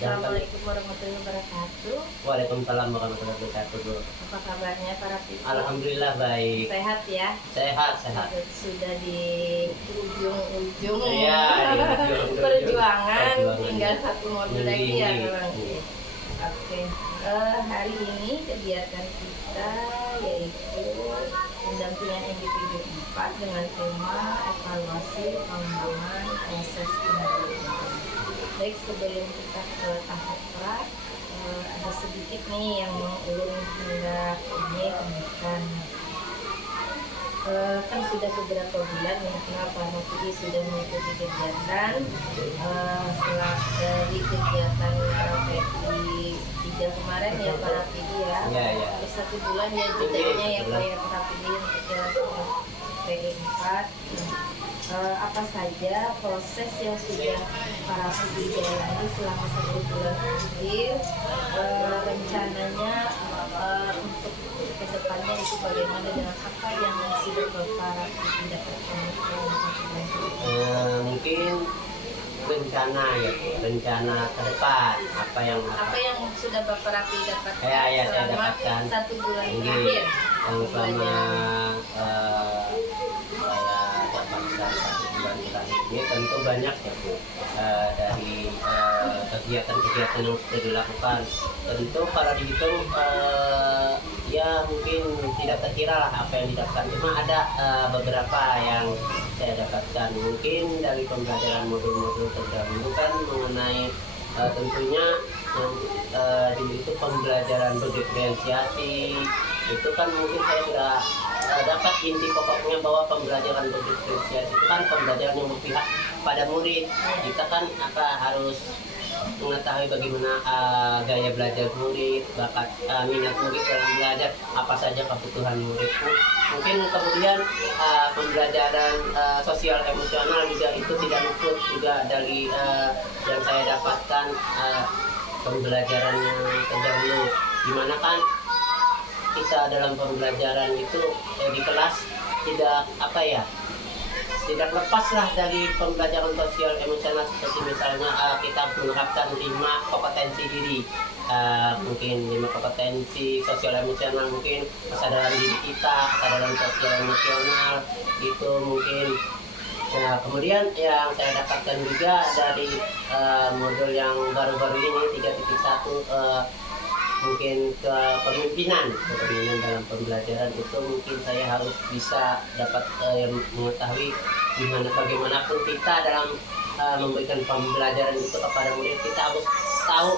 Assalamualaikum warahmatullahi wabarakatuh. Waalaikumsalam warahmatullahi wabarakatuh, Bu. Apa kabarnya para pipi? Alhamdulillah baik. Sehat ya? Sehat. Sudah di ujung-ujung Iya, di ujung. perjuangan. Tinggal Iya. satu modul lagi ya, Bang. Oke. Hari ini kegiatan kita yaitu pendampingan individu 4 dengan tema evaluasi pengembangan proses pendidikan. Baik, sebelum kita ke tahap pra, ada sedikit nih yang ulun hendak ini temukan. Kan sudah beberapa bulan minimal Pak Novi sudah mengikuti kegiatan setelah dari kegiatan PI 3 kemarin ya Pak Novi ya. Iya. Terus 1 bulan ya jedanya ya Pak ya Pak Novi untuk PI 4. Apa saja proses yang sudah para PI jalani selama 1 bulan terakhir, rencananya untuk kedepannya itu bagaimana dengan apa yang sudah para PI dapatkan Mungkin rencana ke depan apa yang sudah Bapak Rapi dapatkan saya selama dapatkan 1 bulan ini terakhir yang selama saya dapatkan 1 bulan terakhir ini tentu banyak ya, Bu. Dari kegiatan-kegiatan yang sudah dilakukan tentu kalau dihitung ya mungkin tidak terkira lah apa yang didapatkan, cuma ada beberapa yang saya dapatkan mungkin dari pembelajaran modul-modul terdahulu kan mengenai tentunya yang dulu itu pembelajaran berdiferensiasi itu kan mungkin saya sudah dapat inti pokoknya bahwa pembelajaran berdiferensiasi itu kan pembelajaran yang berpihak pada murid. Kita kan harus mengetahui bagaimana gaya belajar murid, bakat minat murid dalam belajar, apa saja kebutuhan murid. Mungkin kemudian pembelajaran sosial emosional juga itu tidak luput juga dari yang saya dapatkan pembelajaran yang terdahulu, dimana kan kita dalam pembelajaran itu di kelas tidak lepaslah dari pembelajaran sosial emosional, seperti misalnya kita menerapkan 5 kompetensi diri, mungkin 5 kompetensi sosial emosional, mungkin kesadaran diri kita, kesadaran sosial emosional itu mungkin. Nah, kemudian yang saya dapatkan juga dari modul yang baru-baru ini 3.1 mungkin kepemimpinan dalam pembelajaran itu mungkin saya harus bisa dapat mengetahui bagaimanapun kita dalam memberikan pembelajaran itu kepada murid, kita harus tahu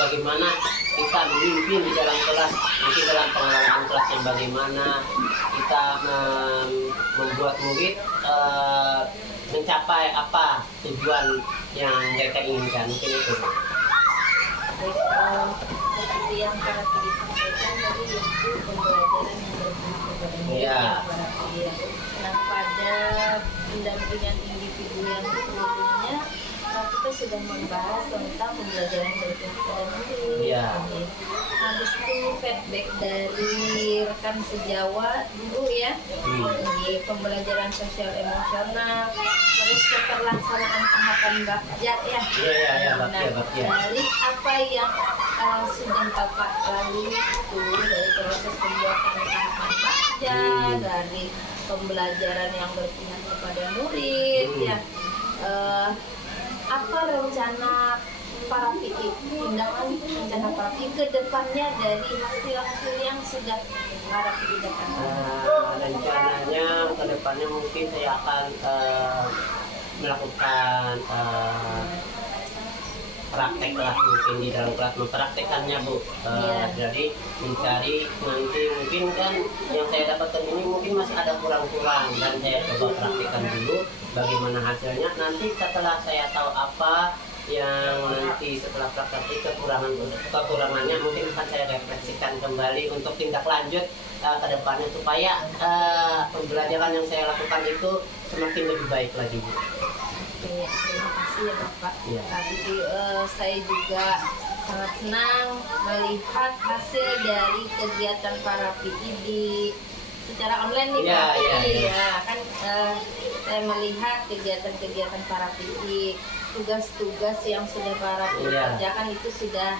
bagaimana kita memimpin di dalam kelas, mungkin dalam pengelolaan kelas yang bagaimana kita membuat murid mencapai apa tujuan yang mereka inginkan, mungkin itu. Seperti yang para PI sampaikan tadi itu pembelajaran yang berpihak kepada murid ya para PI. Nah, pada pendampingan individu yang sebelumnya kita sudah membahas tentang pembelajaran berpihak kepada murid. Habis itu feedback dari rekan sejawat dulu ya, di pembelajaran sosial emosional, terus keterlaksanaan tahapan bakja ya. Bakja. Dari apa yang sudah Bapak lalui itu, dari proses pembuatan tahapan bakja, dari pembelajaran yang berpihak kepada murid ya. Apa rencana para PI, rencana para PI ke depannya dari hasil-hasil yang sudah para PI dapatkan? Rencananya ke depannya mungkin saya akan melakukan praktek lah, mungkin di dalam kelas mempraktekannya, Bu. Jadi mencari nanti mungkin kan yang saya dapatkan ini mungkin masih ada kurang-kurang, dan saya coba praktekkan dulu bagaimana hasilnya. Nanti setelah saya tahu apa yang nanti setelah praktek kekurangannya mungkin akan saya refleksikan kembali untuk tindak lanjut ke depannya supaya pembelajaran yang saya lakukan itu semakin lebih baik lagi, Bu. Oke, terima kasih ya Bapak. Ya. Tadi saya juga sangat senang melihat hasil dari kegiatan para PI di secara online nih Pak. Kan saya melihat kegiatan-kegiatan para PI tugas-tugas yang sudah para kerjakan itu sudah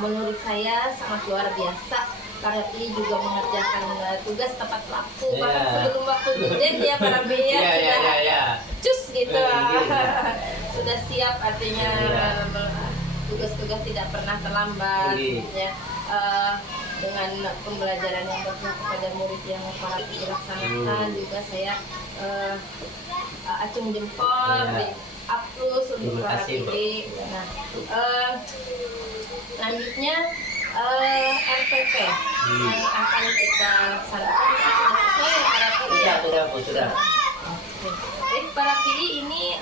menurut saya sangat luar biasa. Para Pi juga mengerjakan tugas tepat waktu, bahkan sebelum waktu deadline ya para Pi ya sudah cus gitu, sudah siap, artinya tugas-tugas tidak pernah terlambat ya. Dengan pembelajaran yang bagus kepada murid yang para Pi laksanakan juga saya acung jempol, aplaus untuk para Pi. Nah, selanjutnya RPP yang akan kita laksanakan sudah sesuai ya para Pi ya? Sudah. Baik para Pi, ini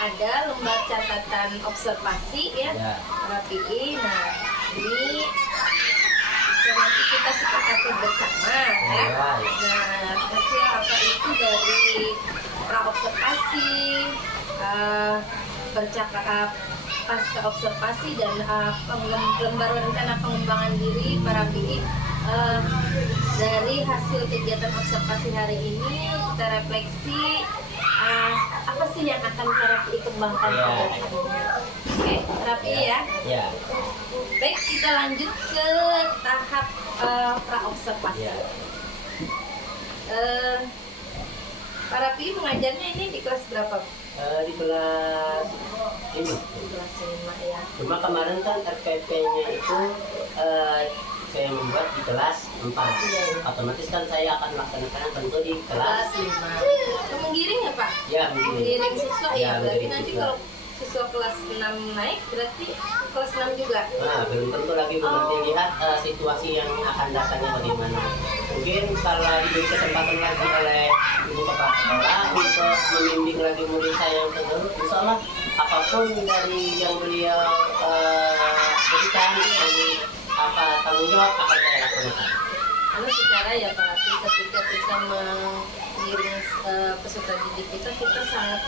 ada lembar catatan observasi ya para Pi. Nah, ini nanti kita sepakati bersama ya. Nah, hasil apa itu dari praobservasi, bercakap pasca observasi dan lembar rencana pengembangan diri para Pi. Dari hasil kegiatan observasi hari ini kita refleksi apa sih yang akan para Pi kembangkan ke depannya. Oke, para Pi ya. Baik, kita lanjut ke tahap praobservasi. Para Pi mengajarnya ini di kelas berapa? Di kelas 5. Di kelas 5 ya. Cuma kemarin kan RPP-nya itu saya membuat di kelas 4. Otomatis kan saya akan laksanakan tentu di kelas 5. Menggiring ya Pak? Ya, menggiring siswa ya. Berarti nanti siswa. kalau siswa kelas 6 naik berarti kelas 6 juga. Nah, belum tentu lagi Bu, nanti lihat situasi yang akan datangnya bagaimana. Mungkin kalau diberi kesempatan lagi oleh Ibu Kepala Sekolah untuk membimbing lagi murid saya yang terbaru, insya Allah apapun dari yang beliau berikan, apa tanggung jawab akan saya laksanakan. Karena secara ya Pak, ketika kita mengiring peserta didik kita sangat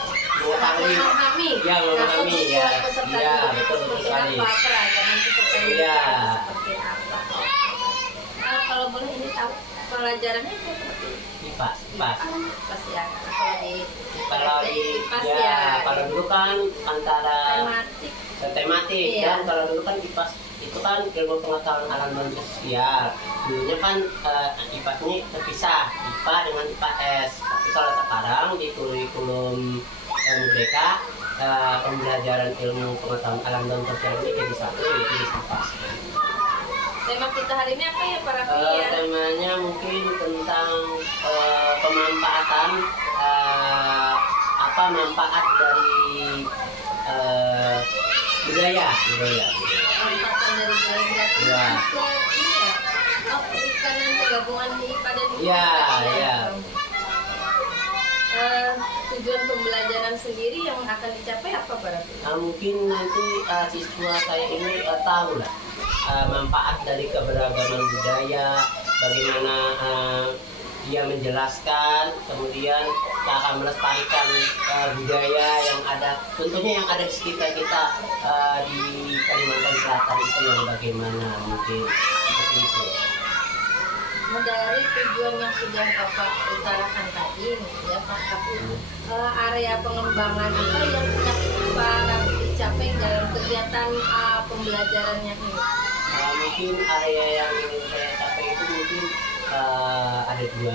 memahami. Ya, memahami ya. Peserta Ya, didik betul seperti sekali. apa, keragaman peserta didik Ya. seperti apa. Kalau boleh ini tahu pelajarannya itu seperti Pas ya. Kalau dulu kan antara tematik Iya. dan kalau dulu kan IPAS itu kan ilmu pengetahuan alam dan sosial. Dulunya kan IPAS-nya terpisah, IPA dengan IPS. Tapi kalau sekarang di kurikulum Merdeka pembelajaran ilmu pengetahuan alam dan sosial ini jadi satu, yaitu di IPAS. Tema kita hari ini apa ya para Pi ya? Temanya mungkin tentang pemanfaatan manfaat dari budaya. Manfaatan dari budaya berarti Ya. ke ini ya? Perikanan penggabungan IPA dan IPS. Ya. Tujuan pembelajaran sendiri yang akan dicapai apa para Pi? Mungkin nanti siswa saya ini tahu lah manfaat dari keberagaman budaya, bagaimana dia menjelaskan, kemudian akan melestarikan budaya yang ada, tentunya yang ada di sekitar kita di Kalimantan Selatan itu yang bagaimana mungkin seperti itu. Dari tujuan yang sudah Bapak utarakan tadi ya Pak, tapi area pengembangan apa yang sudah para Pi dicapai dalam kegiatan pembelajarannya ini? Mungkin area yang ingin saya capai itu mungkin ada 2.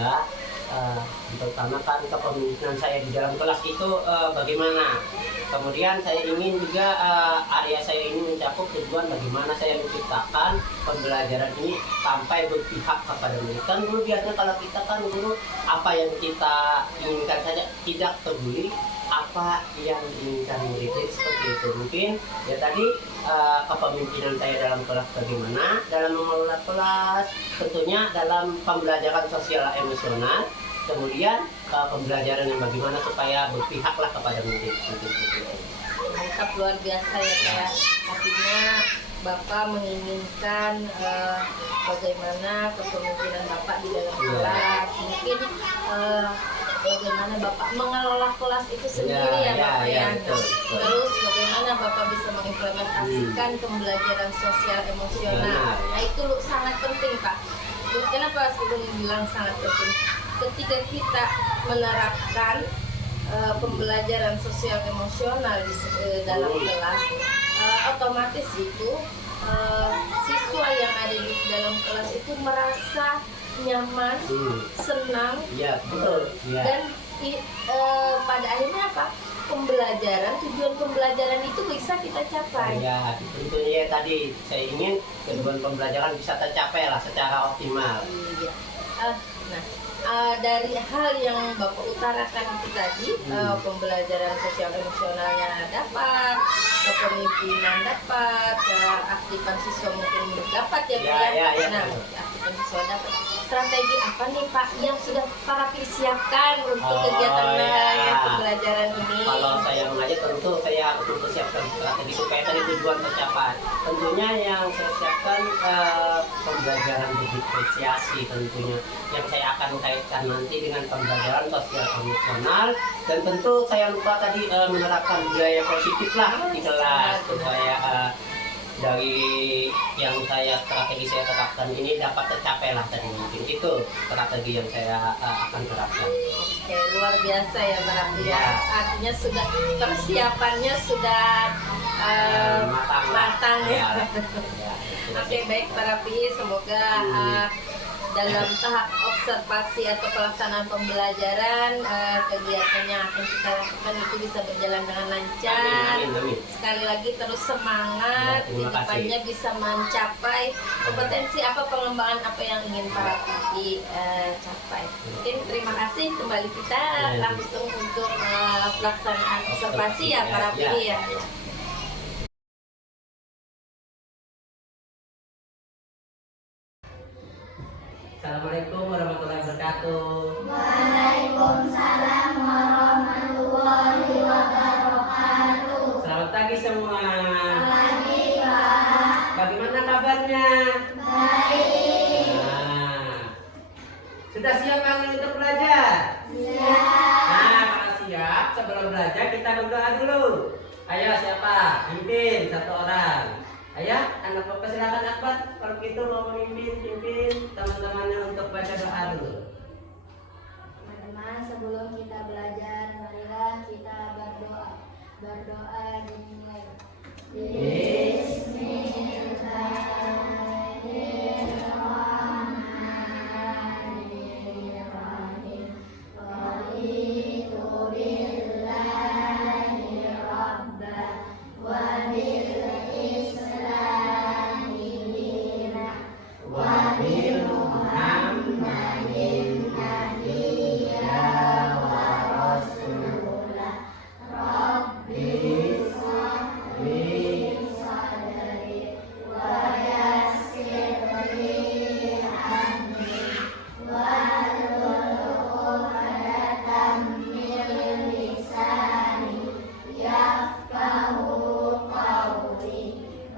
Pertama kan kepemimpinan saya di dalam kelas itu bagaimana. Kemudian saya ingin juga area saya ini mencakup tujuan bagaimana saya menciptakan pembelajaran ini sampai berpihak kepada murid. Kan dulu biasanya kalau kita kan dulu apa yang kita inginkan saja, tidak peduli apa yang diinginkan murid. Jadi seperti itu. Mungkin ya tadi kepemimpinan saya dalam kelas bagaimana, dalam mengelola kelas, tentunya dalam pembelajaran sosial emosional, kemudian pembelajaran yang bagaimana supaya berpihaklah kepada murid. Mantap, luar biasa ya Pak ya. Artinya Bapak menginginkan bagaimana kepemimpinan Bapak di dalam kelas, mungkin bagaimana Bapak mengelola kelas itu sendiri ya Bapak ya. Betul. Terus bagaimana Bapak bisa mengimplementasikan pembelajaran sosial emosional. Nah itu sangat penting Pak. Kenapa sebelum bilang sangat penting? Ketika kita menerapkan pembelajaran sosial emosional dalam kelas, otomatis itu siswa yang ada di dalam kelas itu merasa nyaman, senang, Iya, betul. Iya. dan pada akhirnya apa? Tujuan pembelajaran itu bisa kita capai. Ya, tentunya tadi saya ingin tujuan pembelajaran bisa tercapai lah secara optimal. Iya. Dari hal yang Bapak utarakan itu tadi, pembelajaran sosial emosionalnya dapat, kepemimpinan dapat, keaktifan siswa mungkin dapat ya Pak ya. Nah, keaktifan siswa dapat. Strategi apa nih Pak yang sudah para siapkan untuk kegiatan pembelajaran ini? Kalau saya mengajar tentu saya untuk persiapkan strategi supaya tadi tujuan tercapai. Tentunya yang saya siapkan pembelajaran diferensiasi tentunya yang saya akan kaitkan nanti dengan pembelajaran sosial emosional, dan tentu saya lupa tadi menerapkan budaya positif lah di kelas supaya dari yang strategi saya terapkan ini dapat tercapai lah tadi, mungkin itu strategi yang saya akan terapkan. Oke, luar biasa ya berarti ya. Artinya sudah persiapannya sudah matang ya. Oke, baik para Pi, semoga dalam tahap observasi atau pelaksanaan pembelajaran kegiatan yang akan kita lakukan itu bisa berjalan dengan lancar. Amin. Sekali lagi terus semangat, di depannya bisa mencapai kompetensi apa, pengembangan apa yang ingin para Pipi capai. Mungkin terima kasih, kembali kita langsung untuk pelaksanaan observasi ya para Pipi ya. Assalamualaikum warahmatullahi wabarakatuh. Waalaikumsalam warahmatullahi wabarakatuh. Selamat pagi semua. Pagi Pak. Bagaimana kabarnya? Baik. Sudah siap kalian untuk belajar? Siap. Nah, kalau siap, sebelum belajar kita berdoa dulu. Ayo siapa? Pimpin satu orang. Ayo, anak bapak silakan Akbar. Kalau gitu mau pimpin teman-temannya untuk baca doa dulu. Teman-teman, sebelum kita belajar, marilah kita berdoa. Berdoa dimulai. Bismillahirrahmanirrahim. Raditu billahi rabban wa bil islami dinan wa bil muhammadin nabiyya wa rasulah. Rabbi shrahli sadri wa yassir li amri wahlul 'uqdatam min lisani yafqahu qawli.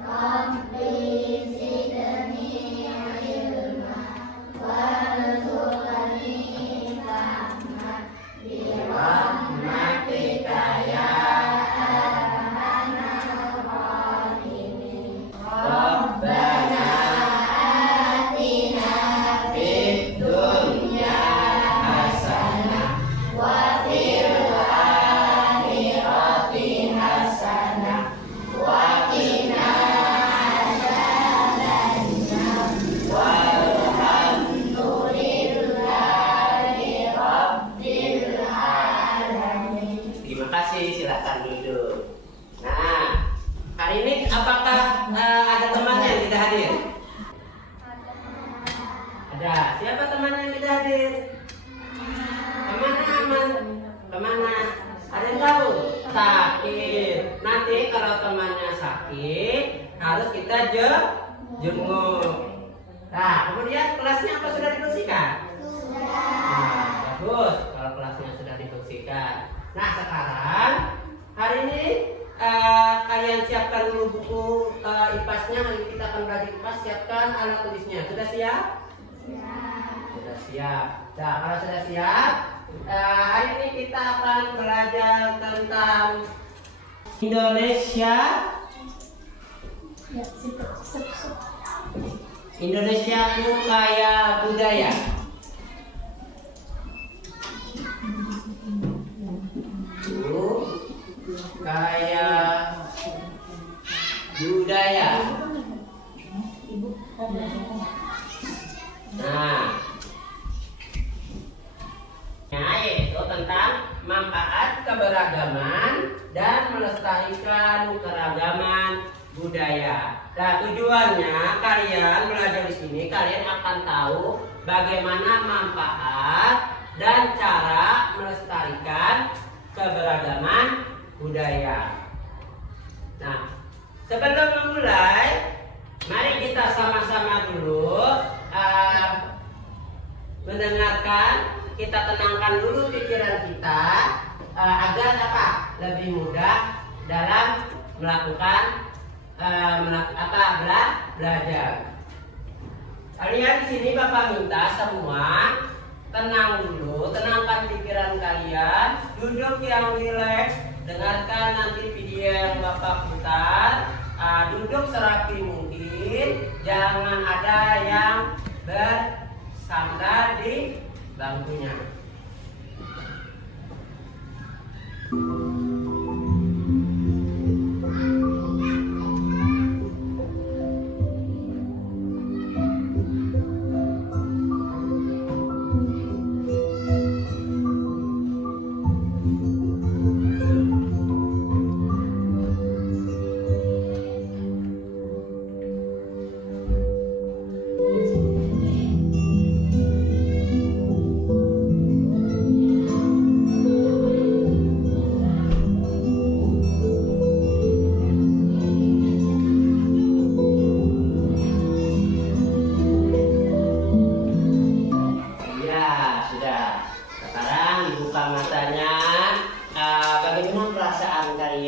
Rabbi zidni ilma warzuqni fahma bi rahmatika ya arhamar rahimin. Rabbana atina fid dunya hasanah wa fil akhirati hasanah wa qina adzabannar. Walhamdulillahi rabbil alamin. Terima kasih, silakan duduk. Nah, hari ini apakah ada temannya yang tidak hadir? Ada. Siapa temannya yang tidak hadir? Kemana Aman? Kemana? Ada yang tahu? Sakit. Nanti kalau temannya sakit harus kita jenguk. Nah, kemudian kelasnya apa sudah difungsikan? Nah, bagus kalau kelasnya sudah difungsikan. Nah, sekarang hari ini kalian siapkan dulu buku IPAS-nya. Nanti kita akan belajar IPAS. Siapkan alat tulisnya. Sudah siap? Sudah siap. Nah, kalau sudah siap, hari ini kita akan belajar tentang Indonesia. Indonesiaku kaya budaya. kayak budaya. Nah, yaitu tentang manfaat keberagaman dan melestarikan keragaman budaya. Nah, tujuannya kalian belajar di sini, kalian akan tahu bagaimana manfaat dan cara melestarikan keberagaman budaya. Nah, sebelum memulai, mari kita sama-sama dulu mendengarkan, kita tenangkan dulu pikiran kita agar apa? Lebih mudah dalam melakukan belajar. Kalian di sini Bapak minta semua tenang dulu, tenangkan pikiran kalian, duduk yang rileks, dengarkan nanti video yang Bapak putar, duduk serapi mungkin, jangan ada yang bersandar di bangkunya.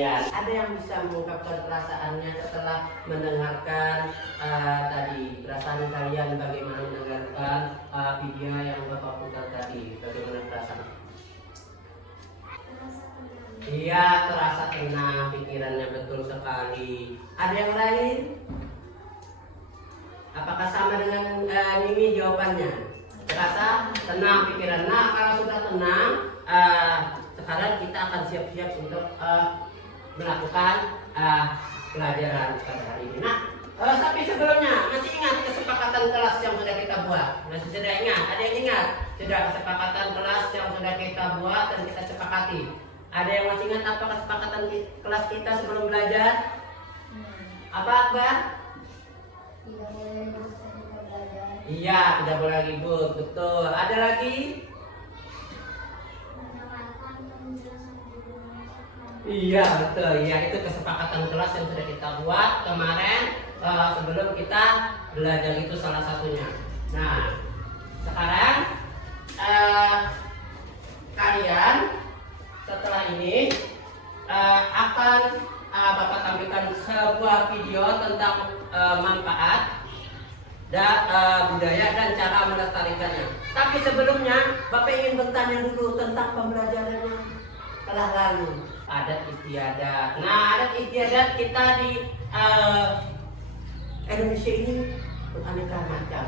Ada yang bisa mengungkapkan perasaannya setelah mendengarkan tadi, perasaan kalian bagaimana mendengarkan video yang Bapak putar tadi, bagaimana perasaan? Iya, terasa tenang pikirannya, betul sekali. Ada yang lain? Apakah sama dengan Mimi jawabannya? Terasa tenang pikiran. Nah, kalau sudah tenang, sekarang kita akan siap-siap untuk melakukan pelajaran pada hari ini. Nah, tapi sebelumnya masih ingat kesepakatan kelas yang sudah kita buat? Masih sudah ingat? Ada yang ingat? Sudah kesepakatan kelas yang sudah kita buat dan kita sepakati. Ada yang masih ingat apa kesepakatan kelas kita sebelum belajar? Apa Akbar? Tidak boleh ribut ketika belajar. Iya, tidak boleh ribut, betul. Ada lagi? Iya betul, ya itu kesepakatan kelas yang sudah kita buat kemarin sebelum kita belajar, itu salah satunya. Nah, sekarang kalian setelah ini akan Bapak tampilkan sebuah video tentang manfaat dan budaya dan cara melestarikannya. Tapi sebelumnya Bapak ingin bertanya dulu tentang pembelajarannya telah lalu. Adat istiadat. Nah, adat istiadat kita di Indonesia ini beraneka macam,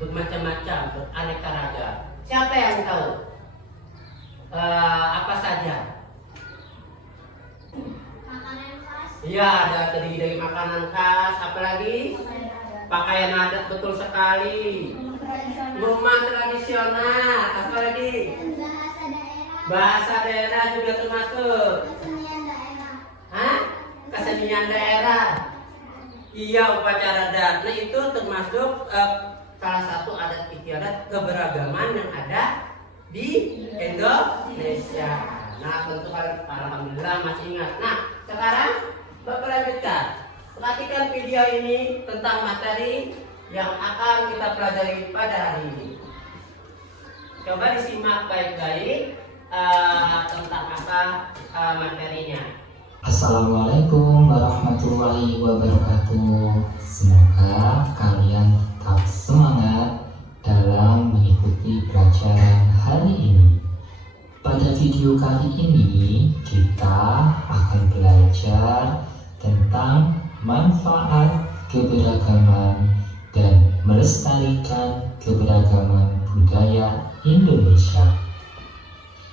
bermacam-macam, beraneka ragam. Siapa yang tahu apa saja? Makanan khas. Iya, ada terdiri dari makanan khas. Apalagi pakaian adat, betul sekali. Rumah tradisional. Apalagi bahasa daerah juga termasuk. Kesenian daerah. Hah? Kesenian daerah. Iya, upacara adat. Nah, itu termasuk salah satu adat istiadat keberagaman yang ada di Indonesia. Nah, tentu alhamdulillah masih ingat. Nah, sekarang Bapak lanjutkan. Perhatikan video ini tentang materi yang akan kita pelajari pada hari ini. Coba disimak baik-baik tentang apa materinya. Assalamualaikum warahmatullahi wabarakatuh. Semoga kalian tetap semangat dalam mengikuti pelajaran hari ini. Pada video kali ini kita akan belajar tentang manfaat keberagaman dan melestarikan keberagaman budaya Indonesia.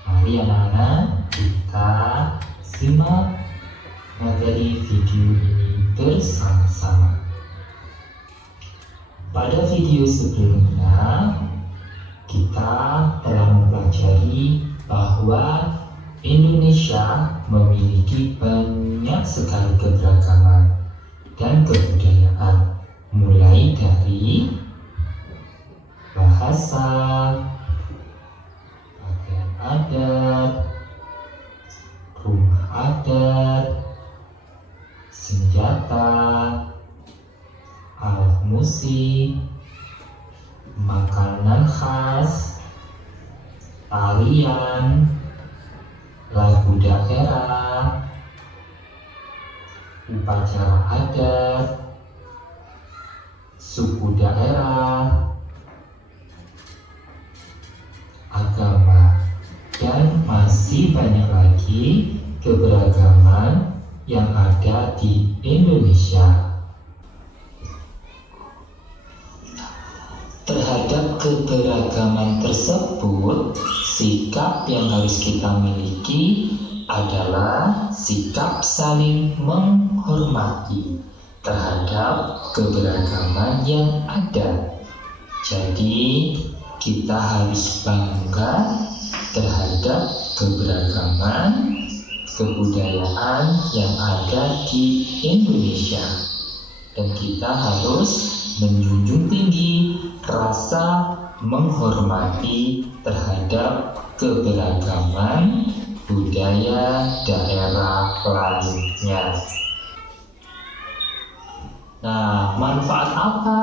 Mari anak-anak kita simak materi video ini bersama-sama. Pada video sebelumnya, kita telah mempelajari bahwa Indonesia memiliki banyak sekali keberagaman dan kebudayaan, mulai dari bahasa, pakaian adat, rumah adat, senjata, alat musik, makanan khas, tarian, lagu daerah, upacara adat, suku daerah, agama, dan masih banyak lagi keberagaman yang ada di Indonesia. Terhadap keberagaman tersebut, sikap yang harus kita miliki adalah sikap saling menghormati terhadap keberagaman yang ada. Jadi, kita harus bangga terhadap keberagaman kebudayaan yang ada di Indonesia. Dan kita harus menjunjung tinggi rasa menghormati terhadap keberagaman budaya daerah lainnya. Nah, manfaat apa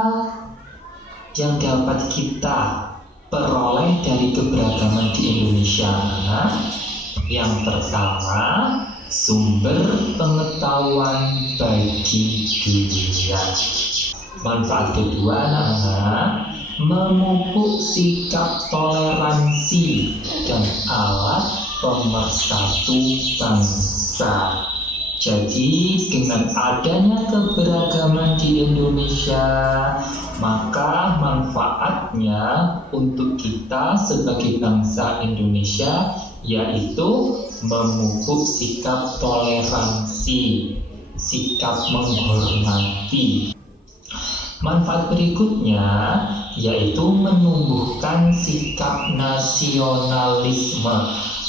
yang dapat kita peroleh dari keberagaman di Indonesia? Yang pertama, sumber pengetahuan bagi dunia. Manfaat kedua, anak-anak, memupuk sikap toleransi dan alat pemersatu bangsa. Jadi, dengan adanya keberagaman di Indonesia, maka manfaatnya untuk kita sebagai bangsa Indonesia yaitu memupuk sikap toleransi, sikap menghormati. Manfaat berikutnya yaitu menumbuhkan sikap nasionalisme.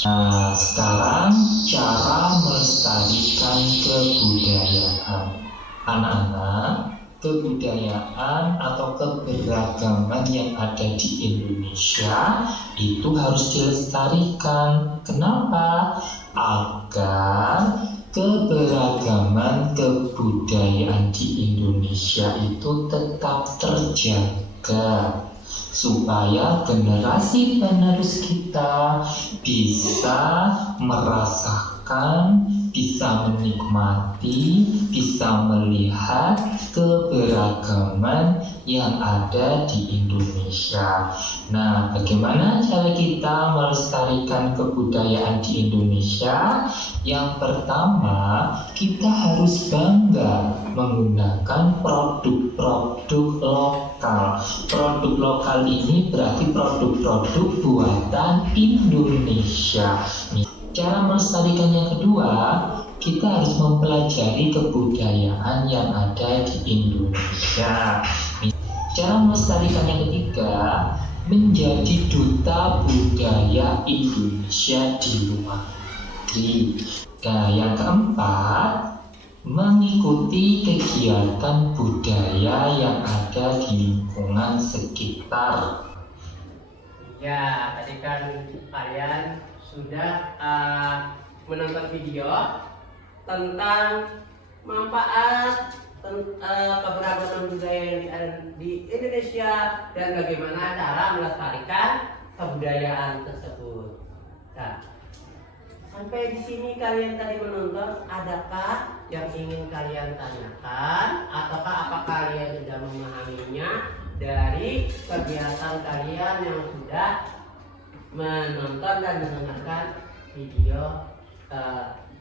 Nah, sekarang cara melestarikan kebudayaan. Anak-anak, kebudayaan atau keberagaman yang ada di Indonesia itu harus dilestarikan. Kenapa? Agar keberagaman kebudayaan di Indonesia itu tetap terjaga, supaya generasi penerus kita bisa merasakan, bisa menikmati, bisa melihat keberagaman yang ada di Indonesia. Nah, bagaimana cara kita melestarikan kebudayaan di Indonesia? Yang pertama, kita harus bangga menggunakan produk-produk lokal. Produk lokal ini berarti produk-produk buatan Indonesia. Cara melestarikan yang kedua, kita harus mempelajari kebudayaan yang ada di Indonesia. Cara melestarikan yang ketiga, menjadi duta budaya Indonesia di luar negeri. Nah, yang keempat, mengikuti kegiatan budaya yang ada di lingkungan sekitar. Ya, tadi kan kalian sudah menonton video tentang manfaat keberagaman budaya yang ada di Indonesia dan bagaimana cara melestarikan kebudayaan tersebut. Nah, sampai di sini kalian tadi menonton, adakah yang ingin kalian tanyakan ataukah apa kalian sudah memahaminya dari kegiatan kalian yang sudah menonton dan mendengarkan video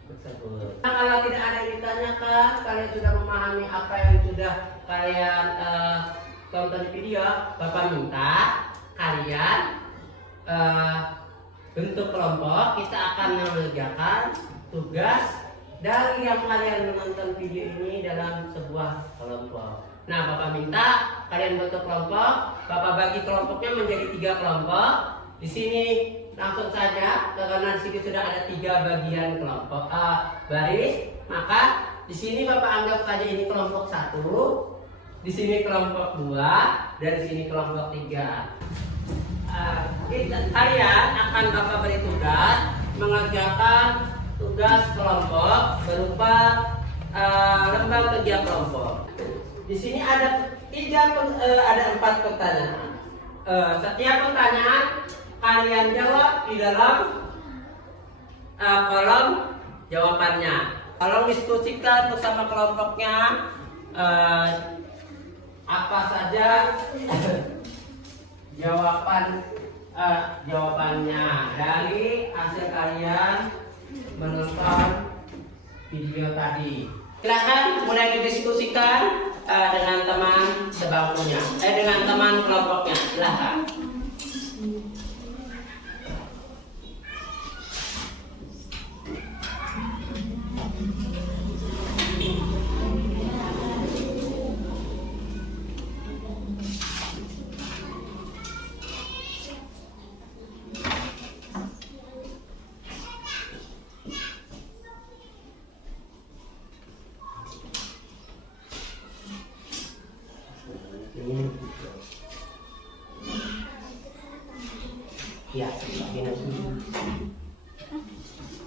tersebut? Nah, kalau tidak ada yang ditanyakan, kalian sudah memahami apa yang sudah kalian tonton di video, Bapak minta kalian bentuk kelompok. Kita akan mengerjakan tugas dari yang kalian menonton video ini dalam sebuah kelompok. Nah, Bapak minta kalian bentuk kelompok, Bapak bagi kelompoknya menjadi 3 kelompok. Di sini langsung saja, karena di sini sudah ada 3 bagian kelompok baris, maka di sini Bapak anggap saja ini kelompok 1, di sini kelompok 2, dan di sini kelompok 3. Kalian akan Bapak beri tugas mengerjakan tugas kelompok berupa lembar kerja kelompok. Di sini ada 4 pertanyaan. Setiap pertanyaan kalian jawab di dalam kolom jawabannya. Tolong diskusikan bersama kelompoknya apa saja jawabannya dari hasil kalian menonton video tadi. Silakan mulai didiskusikan dengan teman sebangkunya, dengan teman kelompoknya. Silakan. Ya,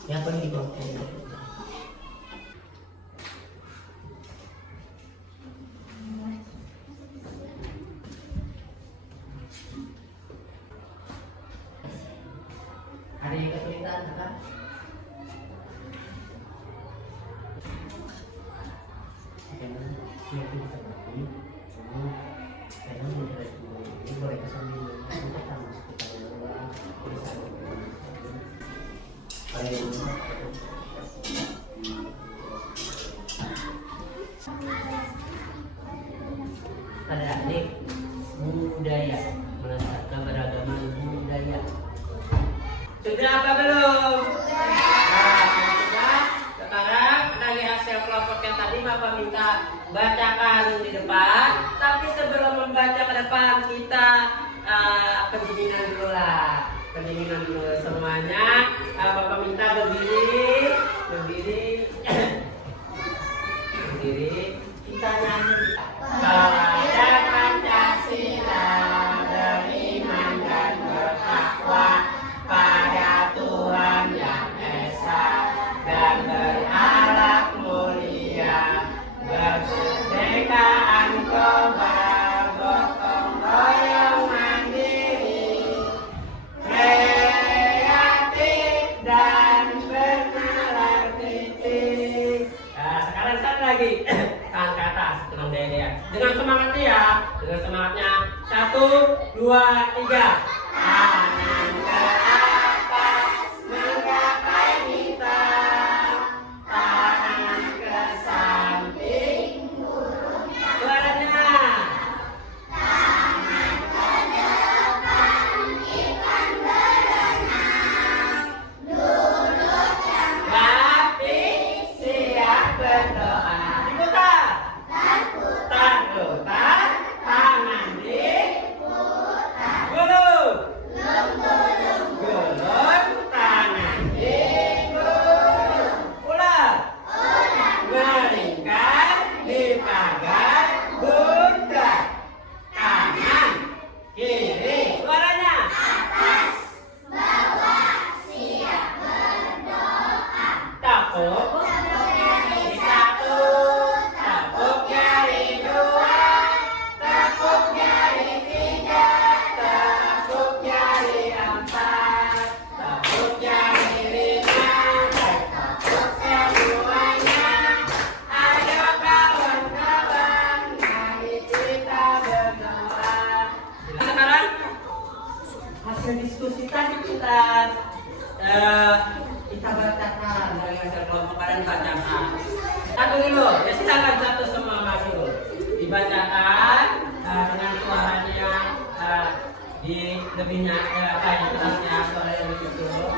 ya boleh dipotong. Ada yang kesulitan kan? Adik-adik, budaya, melestarikan keberagaman budaya. Sudah apa belum? Nah, sudah. Sekarang dari hasil kelompok yang tadi Bapak minta bacakan di depan. Tapi sebelum membaca ke depan kita pendinginan dulu lah. Pendinginan dulu semuanya. Bapak minta berdiri. Kita nyanyi. Pada Pancasila beriman dan bertakwa pada Tuhan yang Esa dan berakhlak mulia, berkemerdekaan global, gotong royong mandiri, kreatif dan bernalar kritis. Nah, sekarang sekali lagi. Tangan ke atas, tenang deh. Dengan semangatnya ya, dengan semangatnya. 1, 2, 3. Tangan ke atas, menggapai bintang. Tangan ke samping, suaranya. Tangan ke depan, ikan berenang. Duduk yang rapi, siap berdoa. Putar, tangan diputar. Gulung, tangan digulung. Ulang. Melingkar di pagar Buddha. Kanan, kiri, suaranya. Atas, bawah, siap berdoa. Tepuk. Diskusi tadi kita bacakan dari hasil kelompok kalian bacakan. Satu dulu, ya silakan satu semua masuk. Dibacakan dengan suaranya di lebihnya kerasnya suara yang lebih kecil.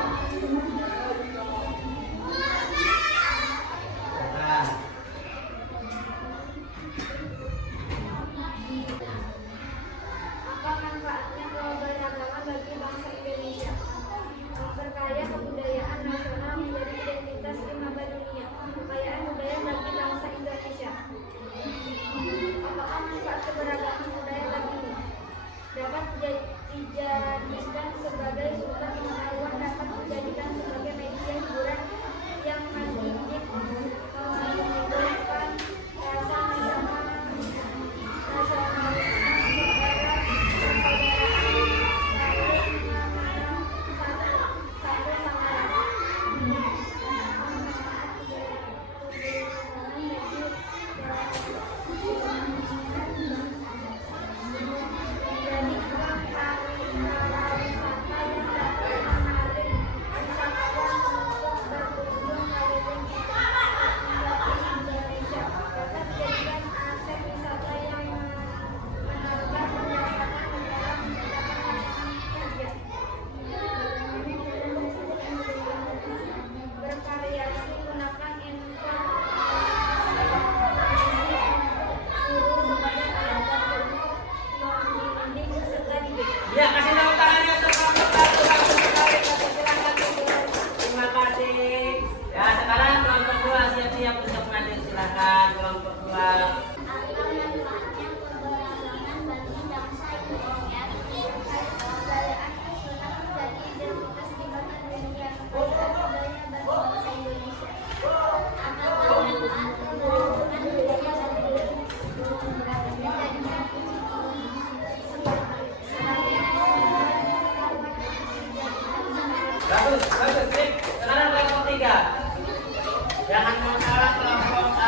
bagus, bagus. Baik. Sekarang kelompok 3. Jangan mengalah kelompok 3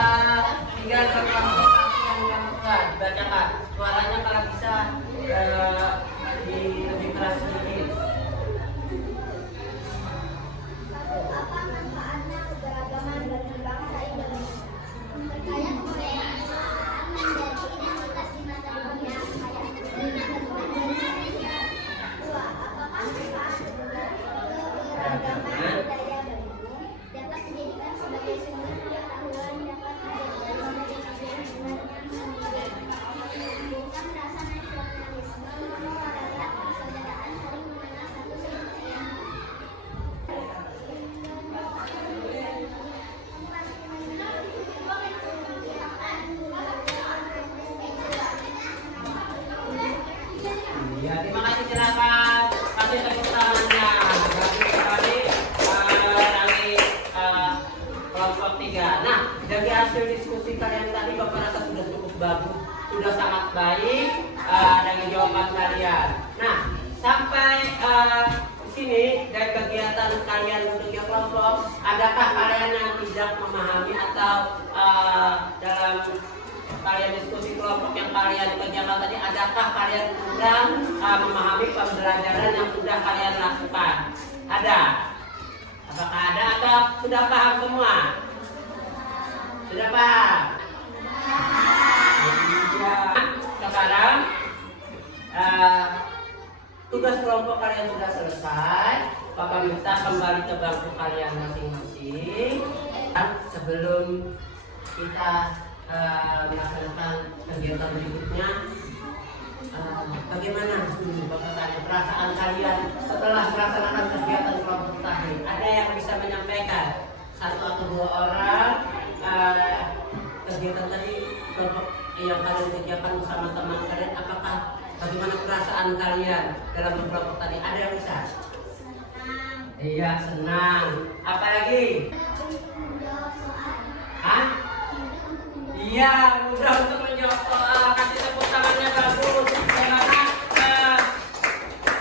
dan kelompok 1 yang dilakukan. Dibacakan. Suaranya kalau bisa lebih keras sedikit. Apa manfaatnya keberagaman bagi bangsa Indonesia? Memperkaya kebudayaan menjadi identitas di mata dunia kaya keberagaman Indonesia. 2. Apakah manfaat keberagaman budaya Bandung dapat dijadikan sebagai sumber pengetahuan dapat menjadi pembelajaran sendiri menimbulkan rasa nasionalisme memerankan persaudaraan saling mengenal satu sama lain. Ya, terima kasih, silakan kasih tepuk tangannya. Dari kelompok 3. Nah, dari hasil diskusi kalian tadi Bapak rasa sudah cukup bagus, sudah sangat baik dengan jawaban kalian. Nah, sampai di sini dari kegiatan kalian bentuknya kelompok, adakah kalian yang tidak memahami atau dalam kalian diskusi kelompok yang kalian kerjakan tadi, adakah kalian kurang memahami pembelajaran yang sudah kalian lakukan? Ada? Apakah ada atau sudah paham semua? Sudah paham? Ya. Sekarang tugas kelompok kalian sudah selesai. Bapak minta kembali ke bangku kalian masing-masing. Sebelum kita melaksanakan kegiatan berikutnya, bagaimana Bapak tanya perasaan kalian setelah melaksanakan kegiatan kelompok tadi? Ada yang bisa menyampaikan? 1 atau 2 orang kegiatan tadi kelompok yang kalian kerjakan bersama teman kalian, apakah bagaimana perasaan kalian dalam kelompok tadi? Ada yang bisa? Iya, senang. Apalagi? Hah? Iya, mudah untuk menjawab soal. Kasih tepuk tangannya bagus. Karena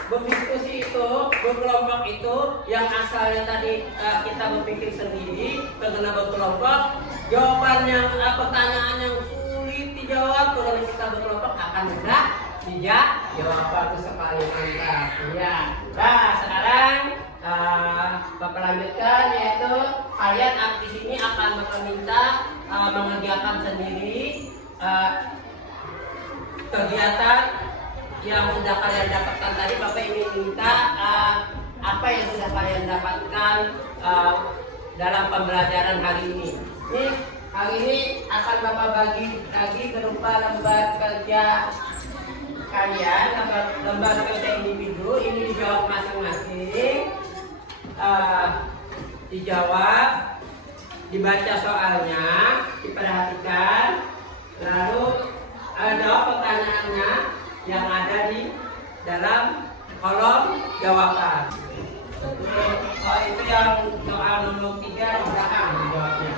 berdiskusi itu, berkelompok itu, yang asalnya tadi kita berpikir sendiri, karena berkelompok, jawabannya pertanyaan yang sulit dijawab, kalau kita berkelompok akan mudah dijawab. Bagus sekali, mantap. Ya. Nah, sekarang Bapak lanjutkan, yaitu kalian di sini akan meminta mengerjakan sendiri kegiatan yang sudah kalian dapatkan tadi. Bapak ingin minta apa yang sudah kalian dapatkan dalam pembelajaran hari ini. Hari ini akan Bapak bagi lagi berupa lembar kerja kalian, lembar kerja individu. Ini dijawab masing-masing. Dijawab, dibaca soalnya, diperhatikan, lalu jawab pertanyaannya yang ada di dalam kolom jawaban. Itu yang soal nomor 3 di belakang dijawabnya.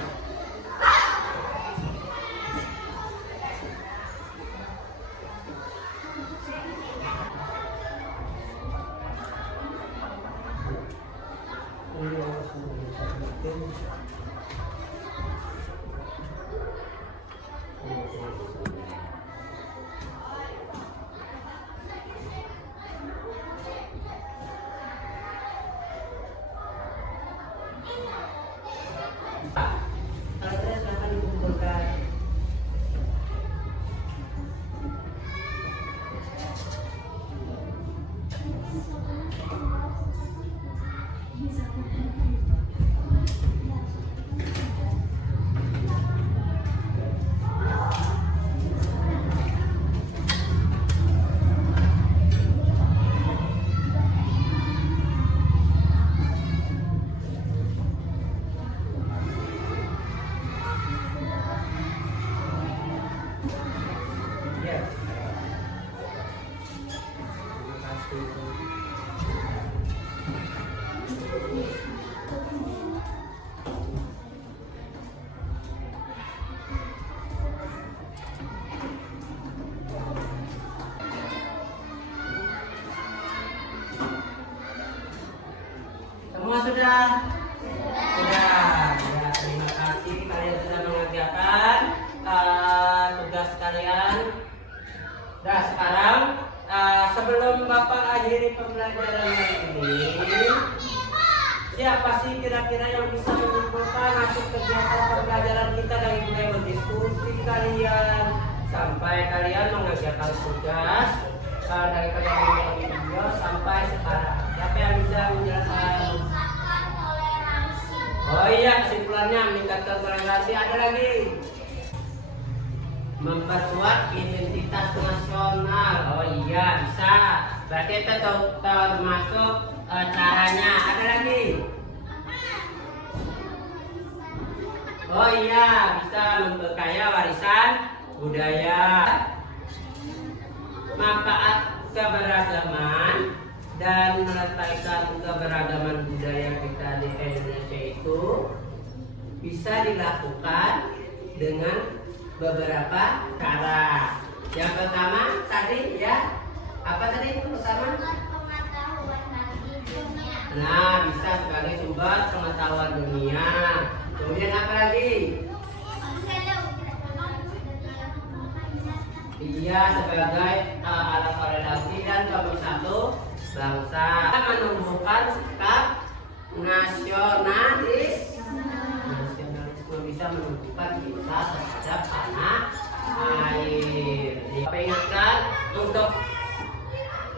Kalau tidak silahkan dikumpulkan. sudah? Sudah. Ya, terima kasih kalian sudah mengerjakan tugas kalian. Nah, sekarang sebelum Bapak akhiri pembelajaran hari ini, siapa sih kira-kira yang bisa menyimpulkan hasil kegiatan pembelajaran kita dari mulai berdiskusi kalian sampai kalian mengerjakan tugas dari kalian menonton video sampai sekarang? Siapa yang bisa menjelaskan? Oh iya, kesimpulannya meningkatkan toleransi. Ada lagi, memperkuat identitas nasional. Oh iya, bisa. Berarti kita tahu termasuk caranya. Ada lagi. Oh iya, bisa memperkaya warisan budaya. Manfaat keberagaman dan melestarikan keberagaman budaya kita di Indonesia itu bisa dilakukan dengan beberapa cara. Yang pertama tadi ya, apa tadi itu pertama? Nah, bisa sebagai sumber pengetahuan dunia. Kemudian apa lagi? Iya, sebagai alat koordinasi dan pemersatu bangsa, menumbuhkan sikap nasionalis. Nasionalisme bisa menumbuhkan kita terhadap tanah air. Saya ingatkan untuk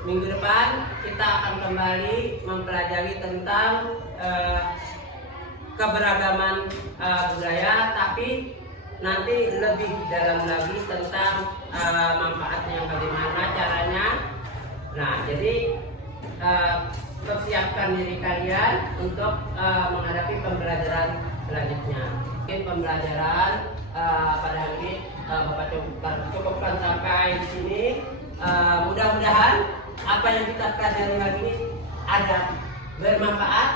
minggu depan kita akan kembali mempelajari tentang keberagaman budaya, tapi nanti lebih dalam lagi tentang manfaatnya, bagaimana caranya. Nah, jadi persiapkan diri kalian untuk menghadapi pembelajaran selanjutnya. Mungkin pembelajaran pada hari ini Bapak cukupkan sampai di sini. Mudah-mudahan apa yang kita pelajari hari ini ada bermanfaat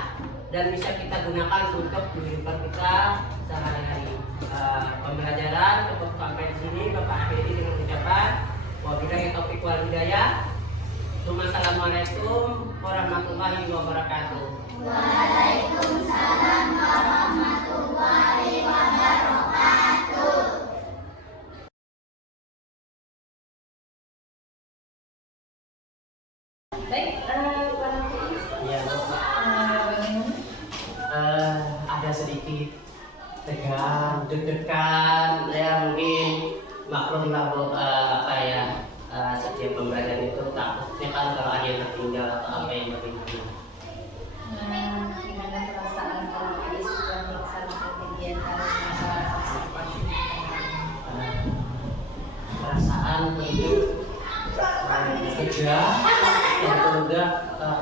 dan bisa kita gunakan untuk kehidupan kita sehari-hari. Pembelajaran cukup sampai di sini. Bapak akhiri dengan ucapan wabillahi taufiq wal hidayah. Assalamualaikum warahmatullahi wabarakatuh. Waalaikumsalam warahmatullahi wabarakatuh. Baik, Ya, ada sedikit tegang, deg-degan, ya mungkin maklum lah Bu, setiap pembelajaran itu takutnya kan kalau ada yang tertinggal atau apa yang bagaimana. Gimana perasaan kalau Faiz sudah melaksanakan kegiatan partisipasi? Perasaan tentu lega, dan juga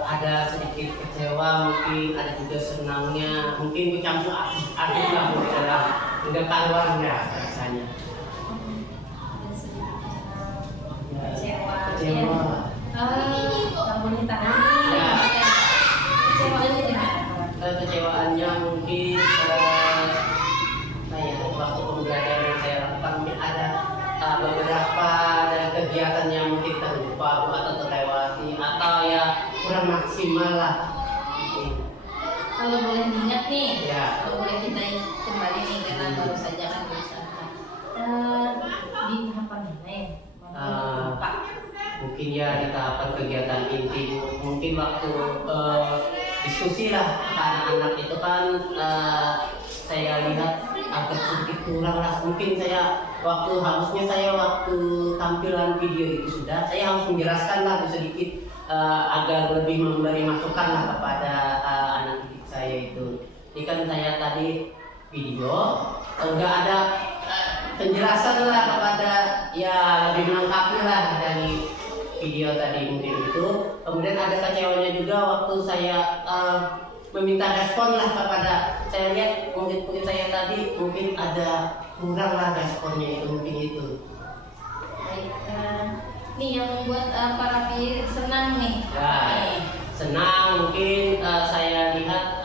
ada sedikit kecewa, mungkin ada juga senangnya, mungkin bercampur aduk lah Bu, dalam enggak keluarnya rasanya. Kecewa. Nggak boleh tahan. Ya. Kecewaannya gimana? Kecewaannya mungkin waktu pembelajaran saya lakukan mungkin ada beberapa dari kegiatan yang mungkin terlupa atau terlewati atau ya kurang maksimal lah. Kalau boleh diingat nih, Ya. kalau boleh kita kembali nih karena baru saja kan di tahapan mana ya? Lupa. Mungkin ya di tahapan kegiatan inti, mungkin waktu diskusi lah anak-anak itu kan saya lihat agak sedikit kurang lah. Mungkin saya harusnya saya waktu tampilan video itu sudah saya harus menjelaskan lah sedikit agar lebih memberi masukan lah kepada anak didik saya itu. Ini kan saya tadi video enggak ada penjelasan lah kepada ya lebih melengkapi lah dari video tadi mungkin itu. Kemudian ada kecewanya juga waktu saya meminta respon lah kepada, saya lihat mungkin saya tadi mungkin ada kurang lah responnya itu, mungkin itu. Baik, nih yang membuat para peer senang nih. Ya, senang mungkin saya lihat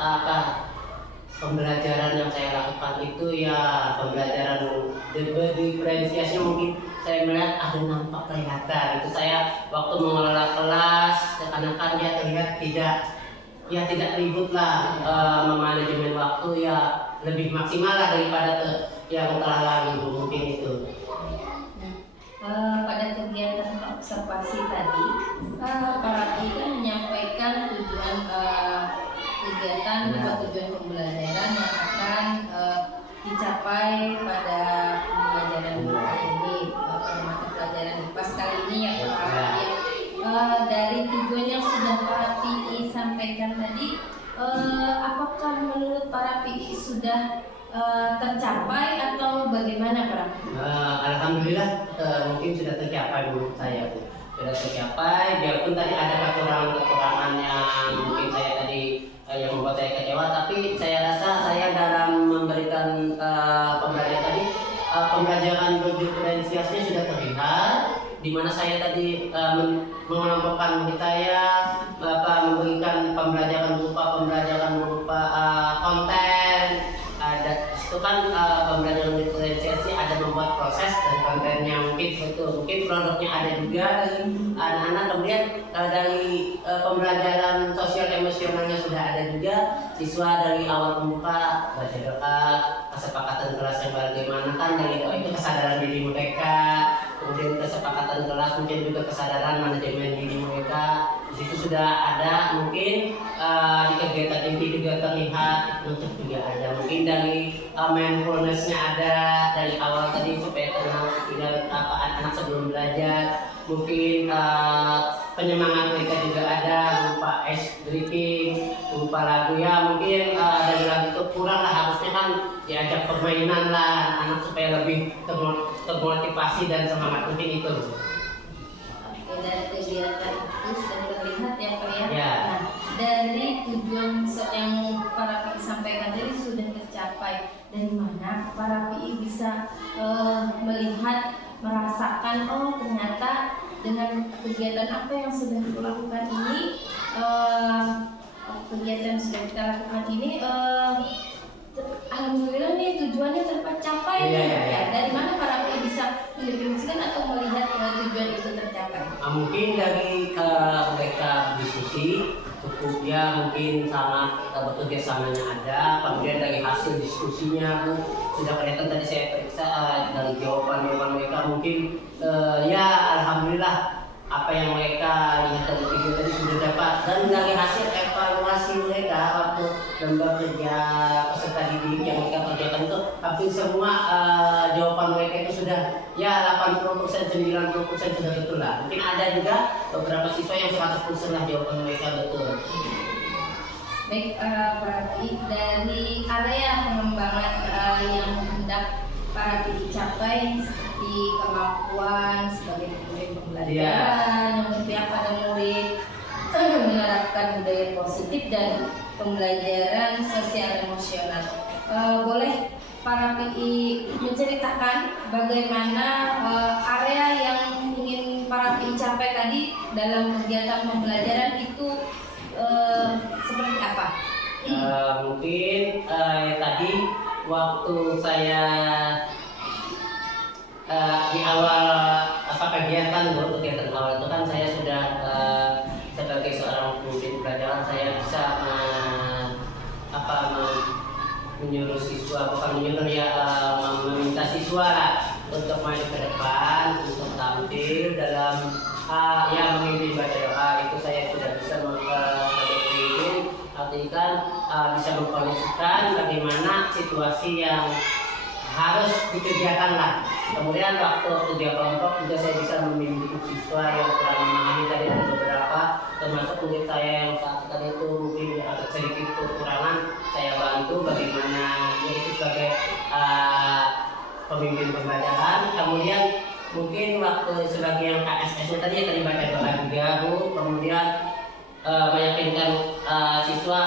pembelajaran yang saya lakukan itu ya pembelajaran diferensiasi, mungkin saya melihat ada nampak kelihatan itu saya waktu mengelola kelas seakan-akan dia terlihat tidak ya tidak ribut lah, memanajemen waktu ya lebih maksimal lah daripada yang telah lalu mungkin itu. Pada kegiatan observasi tadi, para PI kan menyampaikan tujuan kegiatan atau tujuan pembelajaran yang akan dicapai pada pembelajaran ini, pada mata pelajaran IPA kali ini ya Pak. Dari tujuan yang sudah para PI sampaikan tadi, apakah menurut para PI sudah tercapai atau bagaimana Pak? Alhamdulillah mungkin sudah tercapai menurut saya Bu. Sudah tercapai, biarpun tadi ada kekurangan-kekurangan yang mungkin saya tadi yang membuat saya kecewa, tapi saya rasa saya dalam memberikan pembelajaran tadi, pembelajaran berdiferensiasinya sudah terlihat, di mana saya tadi mengelompokkan murid saya, memberikan pembelajaran berupa konten. Itu kan pembelajaran diferensiasi ada membuat proses dan kontennya mungkin produknya ada juga anak-anak, kemudian dari pembelajaran sosial emosionalnya sudah ada juga, siswa dari awal pembuka baca doa, kesepakatan kelas yang bagaimana kan dari doa itu kesadaran diri mereka, kemudian kesepakatan kelas mungkin juga kesadaran manajemen diri mereka. Di situ sudah ada, mungkin di kegiatan inti juga terlihat, untuk juga ada, mungkin dari mindfulness-nya ada dari awal tadi supaya tenang tidak anak-anak sebelum belajar, mungkin penyemangat mereka juga ada berupa ice drinking, berupa lagu ya, mungkin dari lagu itu kurang lah, harusnya kan diajak permainan lah anak supaya lebih termotivasi dan semangat, mungkin itu. Dari kegiatan itu sudah terlihat ya Pak ya. Ya. Nah, dari tujuan yang para PI sampaikan tadi sudah tercapai, dari mana para PI bisa melihat, merasakan ternyata dengan kegiatan apa yang sudah dilakukan ini, kegiatan sudah kita lakukan ini, alhamdulillah nih tujuannya tercapai. Dari mana para PI bisa mendefinisikan atau melihat tujuan itu tercapai? Mungkin dari mereka diskusi cukup ya, mungkin sangat bekerja samanya ada, kemudian dari hasil diskusinya sudah kelihatan tadi saya periksa dari jawaban mereka mungkin ya alhamdulillah apa yang mereka lihat dari video tadi sudah dapat, dan dari hasil evaluasi mereka waktu lembar kerja peserta didik yang mereka kerjakan itu hampir semua jawaban mereka itu sudah ya 80%, 90% sudah betul lah. Mungkin ada juga beberapa siswa yang 100% lah jawaban mereka betul. Baik, berarti dari area pengembangan yang hendak para PI capai seperti kemampuan sebagai pemberi pembelajaran, yang berpihak pada murid, menerapkan budaya positif dan pembelajaran sosial emosional. Boleh para PI menceritakan bagaimana area yang ingin para PI capai tadi dalam kegiatan pembelajaran itu seperti apa? Mungkin tadi waktu saya di awal kegiatan awal itu kan saya sudah sebagai seorang pemimpin pelajaran, saya bisa menyuruh siswa, bukan menyuruh ya, meminta siswa lah untuk maju ke depan, untuk tampil dalam ya memimpin baca doa. Itu saya sudah bisa sebagai pemimpin, artinya bisa mengkondisikan bagaimana situasi yang harus dikerjakan lah. Kemudian waktu kerja kelompok juga saya bisa membimbing siswa yang kurang memahami, tadi ada beberapa, termasuk murid saya yang saat tadi itu mungkin agak sedikit kekurangan, saya bantu bagaimana yaitu sebagai pemimpin pembelajaran. Kemudian mungkin waktu sebagai yang KSS tadi yang tadi baca doa juga Bu, kemudian meyakinkan siswa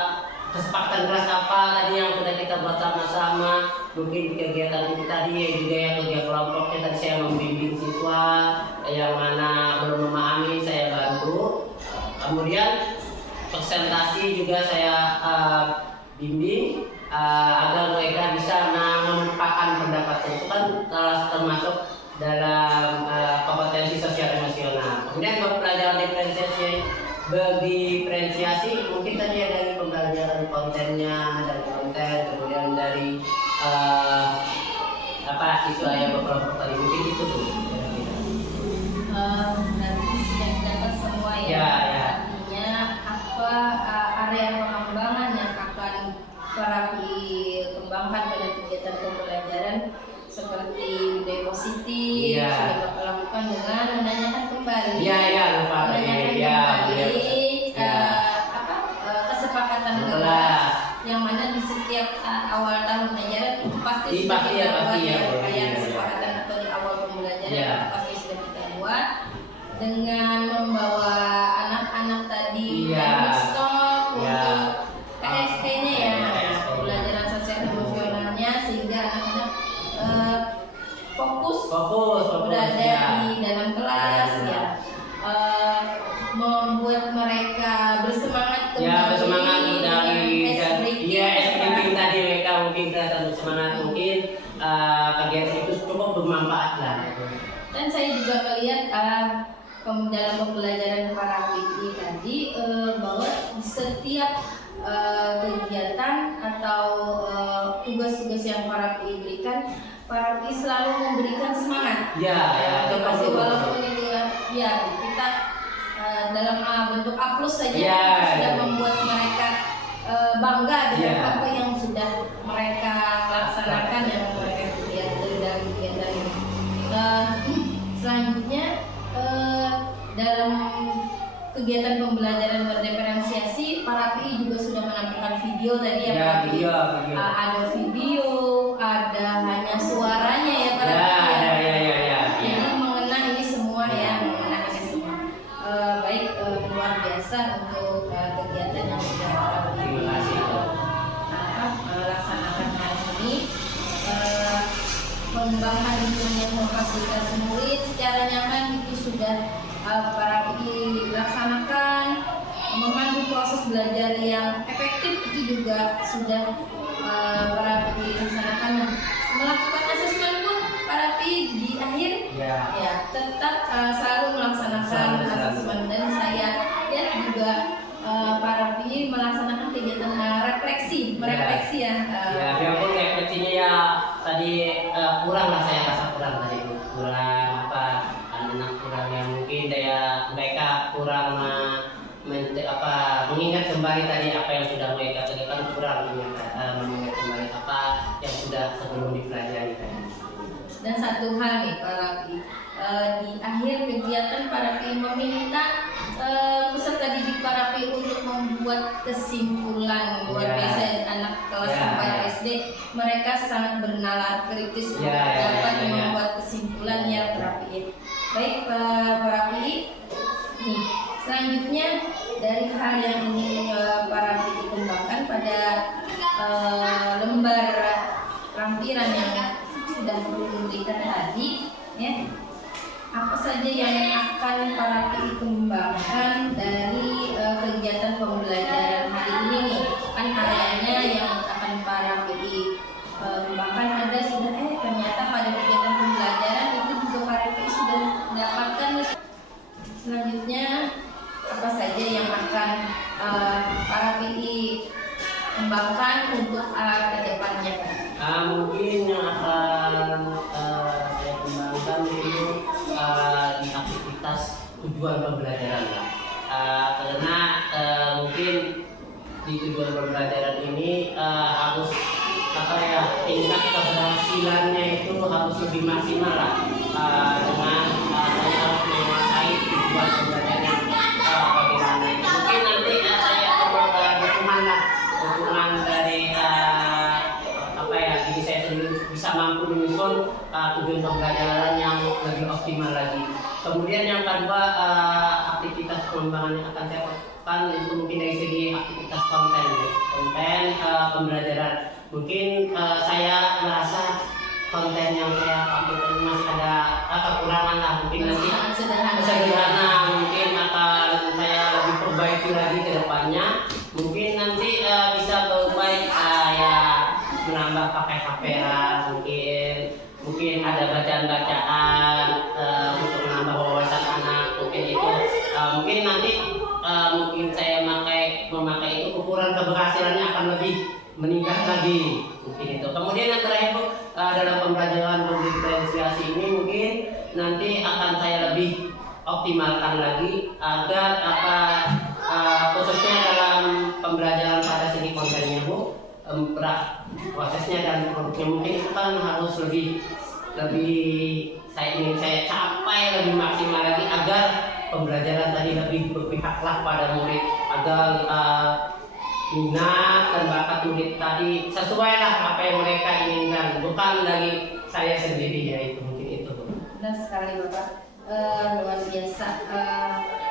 kesepakatan kelas apa tadi yang sudah kita buat sama-sama. Mungkin kegiatan itu tadi juga yang kerja kelompoknya tadi saya membimbing siswa yang mana belum memahami, saya bantu. Kemudian presentasi juga saya bimbing agar mereka bisa menempatkan pendapatnya, itu kan termasuk dalam kompetensi sosial emosional. Kemudian pelajaran berdiferensiasi mungkin tadi ada dari konten, kemudian dari siswa yang berkelompok tadi, mungkin itu tuh Nanti sudah dapat semua ya. Ya. Artinya apa area pengembangan yang akan Parapi kembangkan pada kegiatan pembelajaran seperti budaya positif, Iya. sudah Bapak lakukan dengan menanyakan kembali. lupa Kesepakatan Betul. kelas yang mana di setiap awal tahun ajaran itu pasti Iya, sudah pasti kita ya, buat pasti ya. ya, kayak Iya. kesepakatan atau di awal pembelajaran Iya. itu pasti sudah kita buat dengan membawa anak-anak tadi Iya. stop Iya. untuk KSP-nya ya, KSP-nya. pembelajaran sosial emosionalnya sehingga anak-anak fokus berada ya. di dalam kelas Ya. membuat mereka bersemangat Ya, bersemangat dari dengan breaking. breaking tadi mereka mungkin kelihatan bersemangat, mungkin kegiatan itu cukup bermanfaat lah. Dan saya juga melihat dalam pembelajaran para PI tadi bahwa di setiap kegiatan atau tugas-tugas yang para PI berikan, para PI selalu memberikan semangat. Ya, itu pasti. Walaupun itu ya kita dalam bentuk aplaus saja Ya, sudah ya. membuat mereka bangga dengan Ya. apa yang sudah mereka laksanakan yang mereka kegiatan dalam kegiatan ini. Selanjutnya dalam kegiatan pembelajaran berdiferensiasi, para PI juga sudah menampilkan video tadi ya, Ya, Pak PI. video. Ada video, ada hanya suaranya ya para Ya, PI. ya. Jadi mengenang ini semua ya, mengenang ini semua. Baik, luar biasa untuk kegiatan yang sudah para PI Terima kasih. laksanakan hari ini. Mengembangkan lingkungan yang memfasilitasi murid secara nyaman itu sudah para PI laksanakan. Memandu proses belajar yang efektif itu juga sudah para PI laksanakan. Melakukan asesmen pun para PI di akhir Ya. tetap selalu melaksanakan Selalu. asesmen, dan saya lihat juga para PI melaksanakan kegiatan merefleksi ya. Ya, biarpun refleksinya ya tadi kurang lah, saya rasa kurang tadi, kurang anak-anak kurang yang mungkin daya mereka kurang mengingat kembali tadi apa yang sudah mereka lakukan, kurang mengingat kembali apa yang sudah sebelum dipelajari tadi. Dan satu hal nih para PI, di akhir kegiatan para PI meminta peserta didik para PI untuk membuat kesimpulan. Luar Ya. biasa anak kelas Ya. sampai SD, mereka sangat bernalar kritis untuk Ya, dapat ya. membuat kesimpulan ya para PI. Baik para PI, nih selanjutnya dari hal yang ingin para PI kembangkan pada lembar lampiran yang sudah diberikan tadi ya, apa saja yang akan para PI kembangkan dari kegiatan pembelajaran hari ini nih, kan areanya yang akan para PI kembangkan ada sudah ternyata pada kegiatan pembelajaran itu juga para PI sudah mendapatkan. Selanjutnya apa saja yang akan para PI kembangkan untuk ke depannya Pak? Mungkin yang akan saya kembangkan itu di aktivitas tujuan pembelajaran lah. Karena mungkin di tujuan pembelajaran ini harus tingkat keberhasilannya itu harus lebih maksimal lah, dengan saya harus menguasai tujuan pembelajaran bagaimana. Mungkin nanti saya dukungan dari jadi saya sendiri bisa mampu menyusun tujuan pembelajaran yang lebih optimal lagi. Kemudian yang kedua, aktivitas pengembangan yang akan saya lakukan itu mungkin dari segi aktivitas konten pembelajaran. Mungkin saya merasa konten yang saya tampilkan ini masih ada kekurangan lah, mungkin nanti sederhana, mungkin akan saya lebih perbaiki lagi ke depannya. Mungkin nanti bisa berupaya menambah pakai kamera, mungkin ada bacaan-bacaan untuk menambah wawasan anak, mungkin itu mungkin nanti mungkin saya memakai itu ukuran keberhasilannya akan lebih meningkat lagi mungkin itu. Kemudian yang terakhir Bu, dalam pembelajaran berdiferensiasi ini mungkin nanti akan saya lebih optimalkan lagi agar khususnya dalam pembelajaran pada sini kontennya Bu, prosesnya dan produknya mungkin itu kan harus lebih saya capai lebih maksimal lagi agar pembelajaran tadi lebih berpihaklah pada murid agar minat dan bakat murid tadi sesuai lah apa yang mereka inginkan, bukan dari saya sendiri ya, itu mungkin itu. Benar sekali Bapak, luar biasa.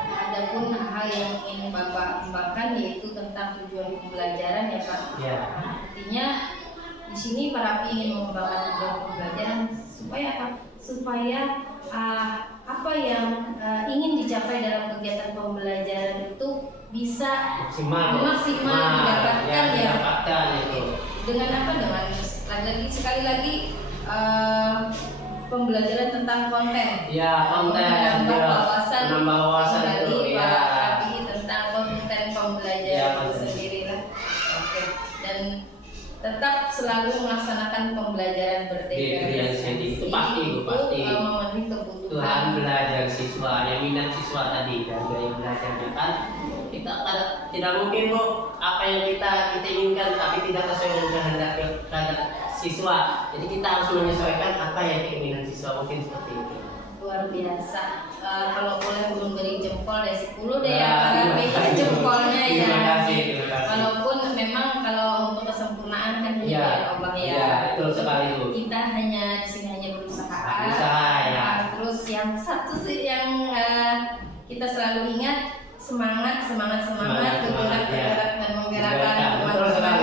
Adapun hal yang ingin Bapak kembangkan yaitu tentang tujuan pembelajaran ya Pak. Ya. Artinya di sini para ingin mengembangkan tujuan pembelajaran supaya apa? Supaya apa yang ingin dicapai dalam kegiatan pembelajaran itu bisa maksimal didapatkan ya. Itu. Dengan apa? Dengan sekali lagi pembelajaran tentang konten. Ya, konten. Menambah wawasan itu ya. Tapi tentang konten pembelajaran itu sendiri lah. Oke. Dan tetap selalu melaksanakan pembelajaran berdiferensiasi itu pasti memenuhi kebutuhan Tuhan belajar siswa, yang minat siswa tadi dan gaya belajarnya kan kita tidak mungkin Bu apa yang kita inginkan tapi tidak sesuai dengan kehendak siswa, jadi kita harus menyesuaikan apa yang keinginan siswa, mungkin seperti itu. Luar biasa. Kalau boleh memberi jempol dari 10 deh ya, para jempolnya ya. Terima kasih. Walaupun memang kalau untuk kesempurnaan kan hanya Allah ya. Ya, betul sekali Bu. Kita hanya di sini hanya berusaha. Ya. Terus yang satu sih yang kita selalu ingat semangat bergerak dan menggerakkan teman-teman.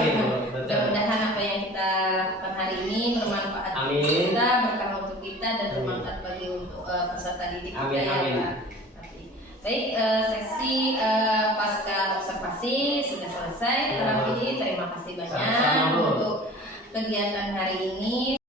Mudah-mudahan apa yang kita lakukan hari ini bermanfaat untuk kita, berkah untuk kita dan bermanfaat bagi untuk peserta didik kita ya. Baik, sesi pasca observasi sudah selesai. Terima kasih banyak untuk kegiatan hari ini.